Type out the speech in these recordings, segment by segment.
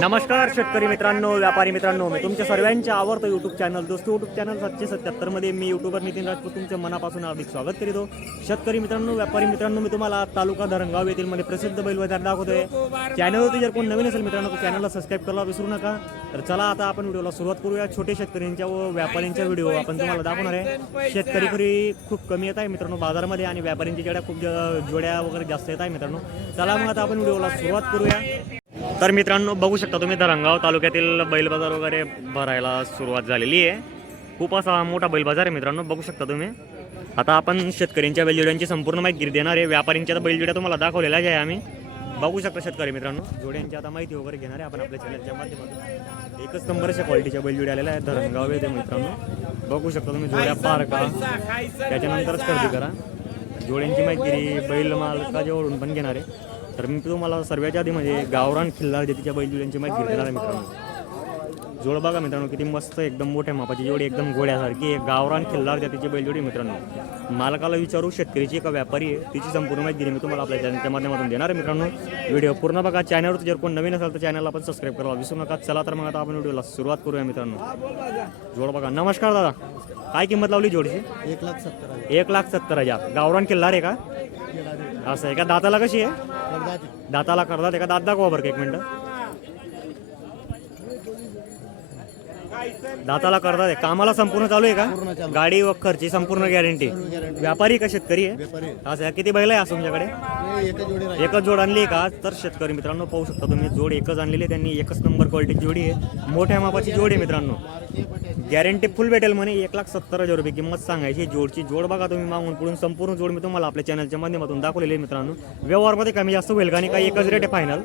नमस्कार शेतकरी मित्रांनो व्यापारी मित्रांनो मी तुमच्या सर्वांच्या आवडतं युट्यूब चॅनल दोस्त युट्यूब चॅनल सातशे सत्याहत्तरमध्ये मी युट्यूबर नितीन राजपूत तुमच्या मनापासून हार्दिक स्वागत करीतो. शेतकरी मित्रांनो व्यापारी मित्रांनो मी तुम्हाला तालुका धरणगाव येथील मध्ये प्रसिद्ध बैल बाजार दाखवतोय. चॅनलवरती जर कोण नवीन असेल मित्रांनो चॅनलला सबस्क्राईब करायला विसरू नका. तर चला आता आपण व्हिडिओला सुरुवात करूया. छोटे शेतकऱ्यांच्या व व्यापाऱ्यांच्या व्हिडिओ आपण तुम्हाला दाखवणार आहे. शेतकरी खरी खूप कमी येत आहे मित्रांनो बाजारामध्ये आणि व्यापाऱ्यांच्या जेड्या खूप ज- जोड्या वगैरे जास्त येत आहे मित्रांनो. चला मग आता आपण व्हिडिओला सुरुवात करूया. तर मित्रांनो बघू शकता तुम्ही धरणगाव तालुक्यातील बैल बाजार वगैरे भरायला सुरुवात झालेली आहे. खूप असा मोठा बैल बाजार आहे मित्रांनो बघू शकता तुम्ही. आता आपण शेतकऱ्यांच्या बैलजोड्यांची संपूर्ण माहिती देणार आहे. व्यापाऱ्यांच्या तर बैलजोड्या तुम्हाला दाखवलेल्या आहे आम्ही. बघू शकता शेतकरी मित्रांनो जोड्यांची आता माहिती वगैरे घेणार आहे आपण आपल्या चॅनलच्या माध्यमातून. एकच नंबरच्या क्वालिटीच्या बैलजोड्या आलेल्या आहेत धरणगाव येते मित्रांनो. बघू शकता तुम्ही जोड्या पार का? त्याच्यानंतरच खरेदी करा. जोड्यांची माहिती बैल मालकाजवळून पण घेणार आहे. तर मी तुम्हाला सर्वांच्या आधी म्हणजे गावरान खिल्लार जातीच्या बैलजोड्यांची माहिती देणार आहे मित्रांनो. जोड बघा मित्रांनो किती मस्त एकदम मोठ्या मापाची जोडी एकदम घोड्यासारखी गावरान खिल्लार जातीची बैलजोडी मित्रांनो. मालकाला विचारू शेतकरीची का व्यापारी आहे तिची संपूर्ण माहिती दिली मी तुम्हाला आपल्या चॅनलच्या माध्यमातून देणार आहे मित्रांनो. व्हिडिओ पूर्ण बघा चॅनलवर जर कोण नवीन असेल तर चॅनलला पण सबस्क्राईब करायला विसरू नका. चला तर मग आता आपण व्हिडिओला सुरुवात करूया मित्रांनो. जोड बघा नमस्कार दादा. काय किंमत लावली जोडीची? एक लाख सत्तर एक लाख सत्तर हजार. गावरान किल्लार आहे का? असं आहे का? दाताला कशी आहे? दाताला करतात. एका दात दाखवा बरं का एक मिनटं. दाताला करतात. कामाला संपूर्ण चालू आहे का. गाडी व खर्ची संपूर्ण गॅरंटी. व्यापारी का शेतकरी आहे? असं किती बैल आहे असं तुमच्याकडे? एकच जोडी राहील. एकच जोड आणली आहे का? तर शेतकरी मित्रांनो पाहू शकता तुम्ही जोड एकच आणलेली आहे. त्यांनी एकच नंबर क्वालिटीची जोडी आहे. मोठ्या मापाची जोडी आहे मित्रांनो. गॅरंटी फुल भेटेल म्हणे. एक लाख सत्तर हजार रुपये किंमत सांगायची. जोडची जोड बघा तुम्ही मागून पुढून. संपूर्ण जोड मी तुम्हाला आपल्या चॅनलच्या माध्यमातून दाखवलेली मित्रांनो. व्यवहारमध्ये कमी जास्त होईल का? आणि काही एकच रेट आहे फायनल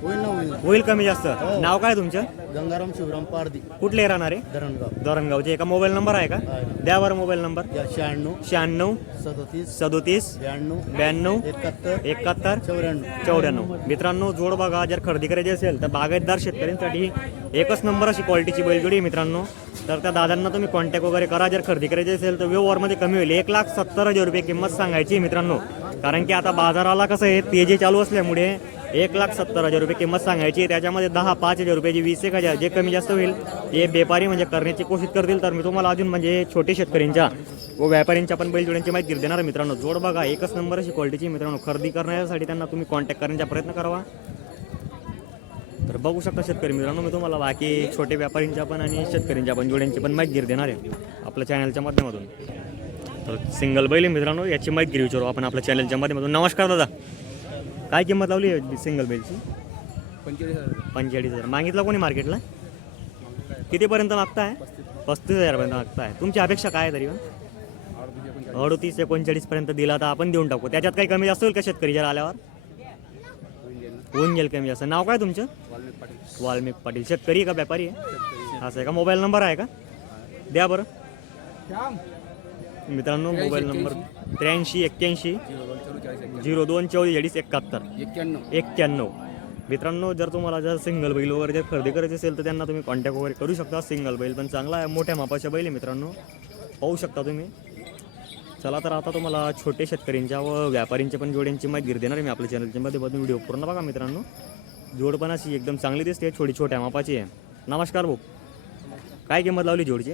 होईल कमी जास्त. नाव काय तुमचं? गंगाराम शिवराम पारदी कुठले राहणार? आहे धरणगाव. धरणगावचे. एका मोबाईल नंबर आहे का? आहे. द्या बरं मोबाईल नंबर शहाण्णव. शहाण्णव. सदतीस. सदोतीस. ब्याण्णव. ब्याण्णव. एकाहत्तर. एकाहत्तर. चौऱ्याण्णव. चौऱ्याण्णव. मित्रांनो जोड बघा. जर खरेदी करायची असेल तर बागायतदार शेतकऱ्यांसाठी एकच नंबर अशी क्वालिटीची बैलजोडी आहे मित्रांनो. तर त्या दादांना त्यांना तुम्ही कॉन्टॅक्ट वगैरे करा. जर खरेदी करायची असेल तर व्यवहारमध्ये कमी होईल. एक लाख सत्तर हजार रुपये किंमत सांगायची मित्रांनो. कारण की आता बाजाराला कसं आहे तेजी चालू असल्यामुळे एक लाख सत्तर हजार रुपये किंमत सांगायची त्याच्यामध्ये दहा पाच हजार रुपयाची वीस एक हजार जे कमी जास्त होईल हे व्यापारी म्हणजे करण्याची कोशिश करतील. तर मी तुम्हाला अजून म्हणजे छोटे शेतकऱ्यांच्या व व्यापाऱ्यांच्या पण बैलजोड्यांची माहिती देणार मित्रांनो. जोड बघा एकच नंबर अशी क्वालिटीची मित्रांनो. खरेदी करण्यासाठी त्यांना तुम्ही कॉन्टॅक्ट करण्याचा प्रयत्न करावा. तर बघू शकता शेतकरी मित्रांनो मी तुम्हाला बाकी छोटे व्यापाऱ्यांच्या पण आणि शेतकऱ्यांच्या पण जोड्यांची पण माहिती देणार आहे आपल्या चॅनलच्या माध्यमातून. तर सिंगल बैल आहे मित्रांनो याची माहिती विचारू आपण आपल्या चॅनलच्या माध्यमातून. नमस्कार दादा. काय किंमत लावली आहे सिंगल बैलची? पंचेचाळीस हजार. पंचेचाळीस हजार. मागितला कोणी मार्केटला कितीपर्यंत मागताय? पस्तीस हजारपर्यंत मागताय. तुमची अपेक्षा काय आहे तरी पण? अडतीस एकोणचाळीस पर्यंत दिला तर आपण देऊन टाकू. त्याच्यात काही कमी जास्त होईल का शेतकरी जर आल्यावर? होऊन गेल कमी जास्त नाव काय तुमचं? वाल्मिक पाटील. शेतकरी आहे का व्यापारी आहे? असं आहे का? मोबाईल नंबर आहे का? द्या बरं. मित्रांनो मोबाईल नंबर त्र्याऐंशी एक्क्याऐंशी. झिरो दोन चौवेचाळीस एकाहत्तर. एक्क्याण्णव. एक्क्याण्णव. मित्रांनो जर तुम्हाला जर सिंगल बैल वगैरे जर खरेदी करायची असेल तर त्यांना तुम्ही कॉन्टॅक्ट वगैरे करू शकता. सिंगल बैल पण चांगला आहे. मोठ्या मापाच्या बैल आहे मित्रांनो. पाहू शकता तुम्ही. चला तर आता तुम्हाला छोटे शेतकऱ्यांच्या व व्यापाऱ्यांच्या पण जोड्यांची माहिती देणार आहे मी आपल्या चॅनलच्या बघून व्हिडिओ पूर्ण बघा मित्रांनो. जोड पण अशी एकदम चांगली दिसते छोटी छोट्या मापाची आहे. नमस्कार भाऊ. काय किंमत लावली जोडची?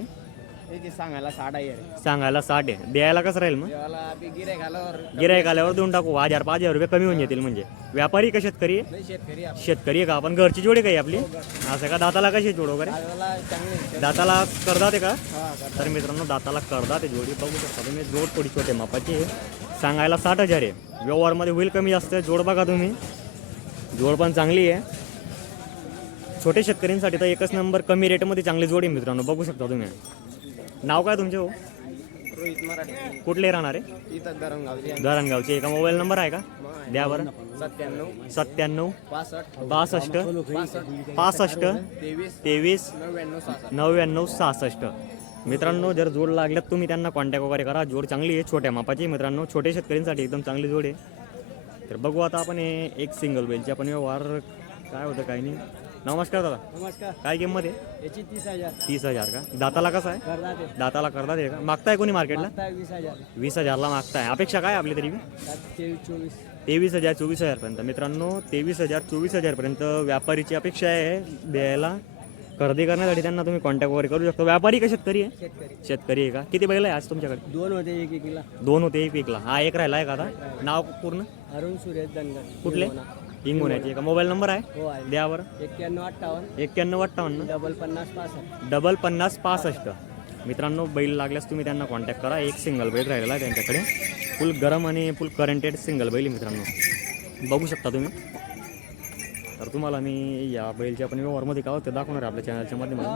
सांगायला साठ आहे. सांगायला साठ आहे. द्यायला कसं राहील मग? देवाला गिरायक आल्यावर गिरायक आल्यावर देऊन टाकू. हजार पाच हजार रुपये कमी होऊन येतील म्हणजे. व्यापारी का शेतकरी? आहे? शेतकरी शेतकरी आहे का आपण? घरची जोडी काही आपली? असं का? दाताला कशी जोड वगैरे? चांगले दाताला करदात का? हा तर मित्रांनो दाताला करदात जोडी. बघू शकता तुम्ही जोड थोडी छोटे मापाची आहे. सांगायला साठ हजार आहे. व्यवहारमध्ये होईल कमी जास्त आहे. जोड बघा तुम्ही. जोड पण चांगली आहे. छोटे शेतकऱ्यांसाठी तर एकच नंबर कमी रेटमध्ये चांगली जोड आहे मित्रांनो. बघू शकता तुम्ही. नाव काय तुमचे हो? रोहित मराठे. कुठले राहणार आहे? इथं धरणगावचे धरणगावचे एका मोबाईल नंबर आहे का? द्या बरं. सत्त्याण्णव. सत्त्याण्णव. पासष्ट बासष्ट. पासष्ट तेवीस. तेवीस. नव्याण्णव सहासष्ट. नव्याण्णव सहासष्ट. मित्रांनो जर जोड लागल्यात तुम्ही त्यांना कॉन्टॅक्ट वगैरे करा. जोड चांगली आहे छोट्या मापाची. मित्रांनो छोटे शेतकऱ्यांसाठी एकदम चांगली जोड आहे. तर बघू आता आपण हे एक सिंगल बेलचे आपण व्यवहार. काय होतं काय नाही. नमस्कार दादा. नमस्कार. काय किंमत आहे? याची तीस हजार. तीस हजार का? दाताला कसं आहे? ते दाताला करतात आहे का? मागताय कोणी मार्केटला वीस हजार. वीस हजारला मागताय. अपेक्षा काय आपली तरी? सात तेवीस चोवीस. तेवीस हजार चोवीस हजारपर्यंत. मित्रांनो तेवीस हजार चोवीस हजारपर्यंत व्यापारीची अपेक्षा आहे द्यायला. खरेदी करण्यासाठी त्यांना तुम्ही कॉन्टॅक्ट वगैरे करू शकता. व्यापारी का शेतकरी आहे? शेतकरी. शेतकरी आहे का? किती बैल आहे आज तुमच्याकडे? दोन होते एक एकीला दोन होते एक विकला हा एक राहिला आहे का आता? नाव पूर्ण? अरुण सुरेश धनगर कुठले? हिंगोण्याचे का मोबाईल नंबर आहे. हो आहे. द्या बरं. एक्क्याण्णव अठ्ठावन्न. एक्क्याण्णव अठ्ठावन्न. डबल पन्नास पासष्ट. डबल पन्नास पासष्ट. मित्रांनो बैल लागल्यास तुम्ही त्यांना कॉन्टॅक्ट करा. एक सिंगल बैल राहिलेला आहे त्यांच्याकडे. फुल गरम आणि फुल करंटेड सिंगल बैल आहे मित्रांनो. बघू शकता तुम्ही. तर तुम्हाला मी या बैलच्या आपण व्यवहारमध्ये काय होतं दाखवणार आहे आपल्या चॅनलच्या माध्यमातून.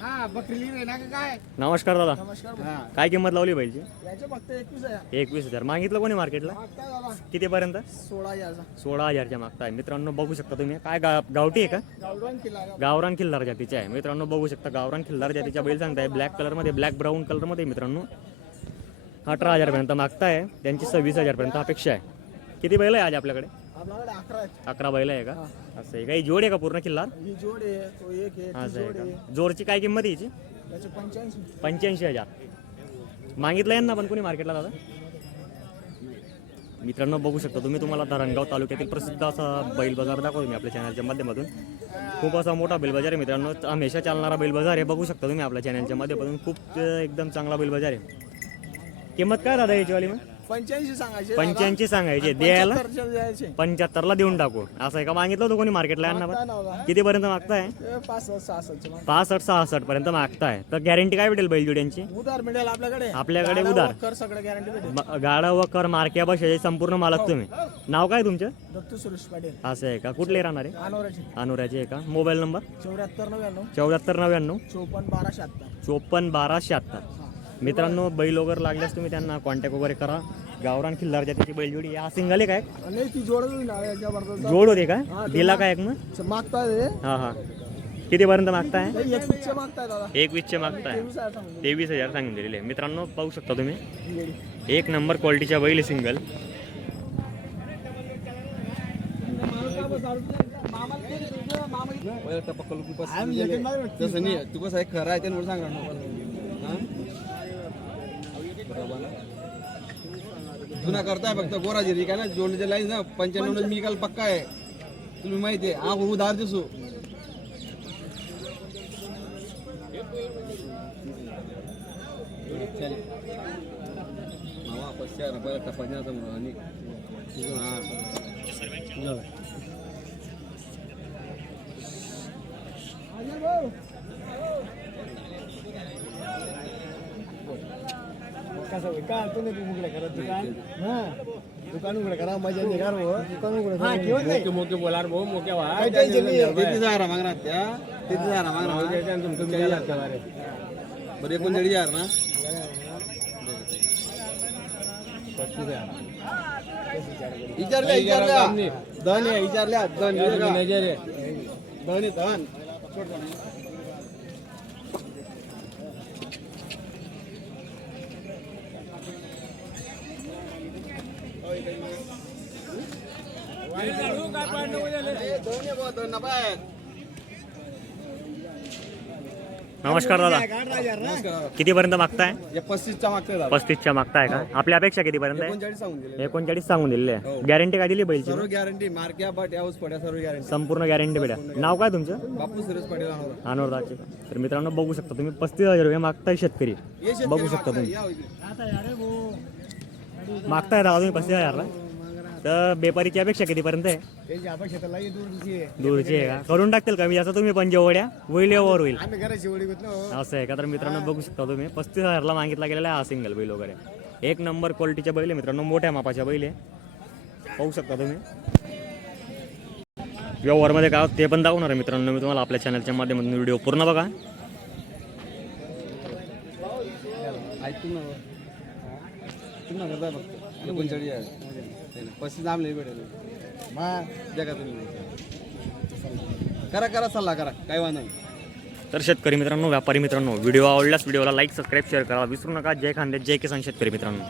हा बकरी रे ना काय? नमस्कार दादा. नमस्कार. काय किंमत लावली याचे फक्त एकवीस आहे एकवीस हजार. मागितलं कोणी मार्केटला? मागताय दादा. कितीपर्यंत? सोळा याचा. सोळा हजारच्या मागताय. मित्रांनो बघू शकता तुम्ही. काय गा गावठी आहे का? गावडून किल्ला गावरान खिल्लार जातीचे आहे. मित्रांनो बघू शकता गावरान खिल्लार जातीच्या बैल सांगताय. ब्लॅक कलरमध्ये ब्लॅक ब्राऊन कलरमध्ये मित्रांनो. अठरा हजारपर्यंत मागताय. त्यांची सव्वीस हजारपर्यंत अपेक्षा आहे. किती बैल आहे आज आपल्याकडे? आपल्याकडे अकरा आहेत. अकरा बैल आहे का? असं आहे काही जोड आहे का पूर्ण किल्लार ही जोड आहे. तो एक आहे ती असं आहे जोड आहे. का जोरची काय किंमत आहे याची? त्याचे पंच्याऐंशी. पंच्याऐंशी हजार. मागितलं यांना पण कोणी मार्केटला दादा? मित्रांनो बघू शकता तुम्ही तुम्हाला धरणगाव तालुक्यातील प्रसिद्ध असा बैल बाजार दाखवतो मी आपल्या चॅनलच्या माध्यमातून. खूप असा मोठा बैल बाजार आहे मित्रांनो. हमेशा चालणारा बैल बाजार आहे. बघू शकता तुम्ही आपल्या चॅनलच्या माध्यमातून. खूप अं, एकदम चांगला बैल बाजार आहे. किंमत काय दादा याचीवाली मग? पंच्याऐंशी सांगायचे पंच्याऐंशी सांगायचे. द्यायला? द्यायचे. पंच्याहत्तरला देऊन टाकू. असं आहे का? मागितलं होतं कोणी मार्केटला यांना आहे? कितीपर्यंत मागताय? पासष्ट. पासष्ट सहासष्ट पर्यंत मागताय. तर गॅरंटी काय भेटेल बैलजोड्यांची उधार मिळेल आपल्याकडे. आपल्याकडे उधार. वखर सगळं गॅरंटी गाडा वकर मार्क्या बशाचे संपूर्ण मालक तुम्ही. नाव काय तुमचं? दत्तू सुरेश पाटील. असं आहे का? कुठले राहणार आहे? अनुराचे आहे का? Mobile number? चौऱ्याहत्तर नव्याण्णव. चौऱ्याहत्तर नव्याण्णव. चोपन्न बारा शहात्तर. चोपन्न बारा शहात्तर. मित्रांनो बैल वगैरे लागल्यास तुम्ही त्यांना कॉन्टॅक्ट वगैरे करा. गावरान खिल्लार जातीची बैलजोडी या सिंगल आहे काय? आणि ती जोड जोड होते का? हा, दिला काय एक मग? मागताय हां हां. कितीपर्यंत मागताय? एक पिच्चे मागताय दादा. एक वीसचे मागताय. तेवीस हजार सांगून तेवीस हजार सांगून दिलेले. आहे. मित्रांनो पाहू शकता तुम्ही. एक नंबर क्वालिटीच्या बैल सिंगल. तसं नाही तू कसं आहे खरं आहे ते म्हणून सांगा जुना करताय फक्त गोराजिरी काय ना? जोडलेचे लाईन ना पंच्याण्णव मी काल पक्का आहे. तुम्ही माहिती आहे. हा उधार दिसू. चल. तू नाही उघडं दुकान. हा. दुकान उघडं करा मजा निघार हो दुकान उघडं करा. मोके मोके बोलार भाऊ मोके व्हा. टेन्शन नाही आहे. तेहतीस हजार मागणार त्या तेहतीस हजार मागणार बरं एकोणचाळीस हजार ना? विचारल्या विचारल्या. धन आहे विचारल्या. धन आहे. बुवा, धन. नमस्कार दादा. नमस्कार कितीपर्यंत मागताय? पस्तीसच्या मागतोय पस्तीसच्या मागताय का? आपल्या अपेक्षा कितीपर्यंत आहे? एकोणचाळीस सांगून दिले गॅरंटी काय दिली बैलची? सर्व गॅरंटी मार्क्या बट याऊस पड्या सर्व गॅरंटी संपूर्ण गॅरंटी भेटा नाव काय तुमचं? बापू सुरेश पाटील अनोरदाचे तर मित्रांनो बघू शकता तुम्ही पस्तीस हजार रुपये मागताय शेतकरी. ये शेतकरी बघू शकता मागताय, तुम्ही. या इकडे. मागताय दादा तुम्ही पस्तीस हजारला? तर बेपारीची अपेक्षा कितीपर्यंत आहे? त्याची अपेक्षा लई दूरची आहे. दूरची आहे का? करून टाकतील कमी जास्त तुम्ही पण जेवढ्या होईल एवढं होईल. आम्ही घराची ओळी होत ना असं आहे का? तर मित्रांनो बघू शकता तुम्ही. पस्तीस हजारला मागितला गेलेला आहे हा सिंगल बैल वगैरे. एक नंबर क्वालिटीच्या बैल आहे मित्रांनो. मोठ्या मापाच्या बैल आहे. पाहू शकता तुम्ही. व्यवहारमध्ये काय होतं ते पण दाखवणार आहे मित्रांनो. मी तुम्हाला आपल्या चॅनलच्या माध्यमातून व्हिडिओ पूर्ण बघा. ऐकून तुम्ही फक्त. एकोणचाळीस पस्तीस आमले भेटेल. जगा तुम्ही? करा करा सल्ला करा. काय वांधा नाही. तर शेतकरी मित्रांनो व्यापारी मित्रांनो व्हिडिओ आवडल्यास व्हिडिओला लाईक सबस्क्राईब शेअर करा. विसरू नका. जय खांदे जय किसान शेतकरी मित्रांनो.